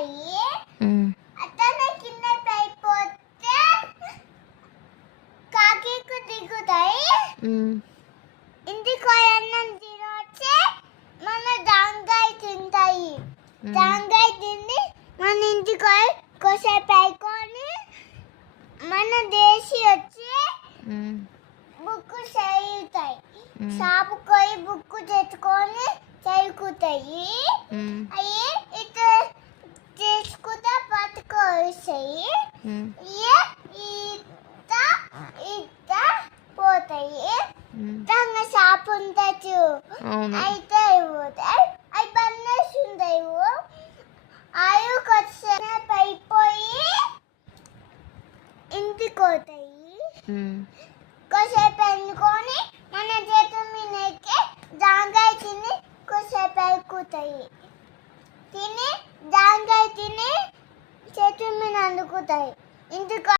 ఎక్కుతాయి. అతను కింద పడిపోతే కాకికు దిగుతాయి. ఇంటికి అన్నం తినొచ్చి మన జాంకాయ తింటాయి. జాంకాయ తిని మన ఇంటికి కొసేపు పైకొని మన దేశీ వచ్చి బుక్ చదువుతాయి. షాపుకి బుక్ తెచ్చుకొని చదువుతాయి. అవి ఇట్లా తీసుకుంటా పట్టుకొస్తాయి. ఇట్ట పోతాయి. తన షాపు ఉంటాయి. అయితే పోతాయి. అవి పన్నేసి ఉంటాయి. అవి కొద్దిసేపు అయిపోయి ఇంటికి పోతాయి. కొద్దిసేపు ఎన్నుకొని మన చేతుల మీద ఎక్కి జాంకాయ తిని కొద్దిసేపు ఎక్కుతాయి. తిని జాంకాయ తిని చేతుల మీద అందుకుతాయి. ఇంటికి